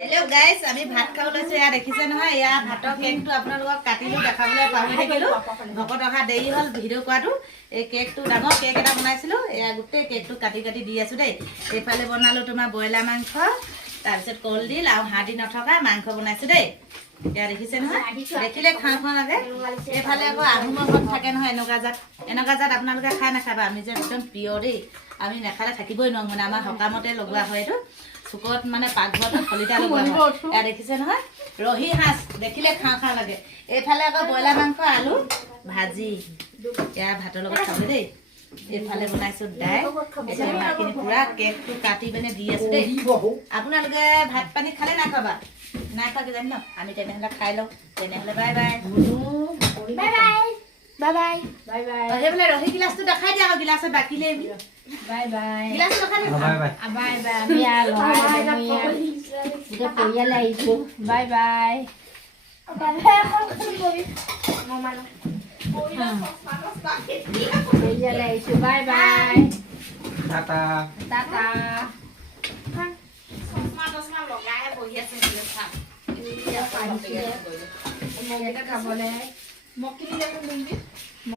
hello guys আমি ভাত খাব লৈছো ইয়া দেখিছে নহয় ইয়া ভাতৰ কেকটো আপোনালোকক কাটিলো দেখাবলৈ পাহৰি থাকিলো ভকত অহা দেৰি হল ভিডিও কৰাটো এই কেকটো ডাঙৰ কেক এটা বনাইছিলো ইয়া গোটেই কেকটো কাটি কাটি দি আছো দেই এইফালে বনালো তোমাৰ বয়লাৰ মাংস তাৰপিছত কলডিল আৰু হাড়ি নথকা মাংস বনাইছো দেই ইয়া দেখিছে নহয় দেখিলে খাওঁ খাওঁ লাগে এইফালে আকৌ আহুমৰ ঘৰত থাকে নহয় এনেকুৱা জাত আপোনালোকে খাই নাখাবা আমি যে একদম পিয়ৰ দেই আমি নাখালে থাকিবই নোৱাৰো মানে আমাৰ সকামতে লগোৱা হয় এইটো চুকত মানে পাকঘৰটো ফলিতা লগোৱা হয় এয়া দেখিছে নহয় ৰহি হাঁচ দেখিলে খাওঁ খাওঁ লাগে এইফালে আকৌ বয়লাৰ মাংস আলু ভাজি এয়া ভাতৰ লগত খাব দেই এইফালে বনাইছো দাইল এতিয়া ভাতখিনি পুৰা কেকটো কাটি পিনে দি আছো দেই আপোনালোকে ভাত পানী খালে নাখাবা নাই খোৱা কিজানি ন আমি তেনেহ'লে খাই লওঁ তেনেহ'লে bye bye bye bye bye bye সেইবোলে ৰহি গিলাচটো দেখাই দিয়া আকৌ গিলাচত বাকিলে বাই বাই গিলাচ দেখাই দিয়া বাই বাই আমি পৰিয়ালে আহিছো বাই বাই পৰিয়ালে আহিছো বাই বাই টাটা টাটা চশমা লগাই বহি আছে খাবলে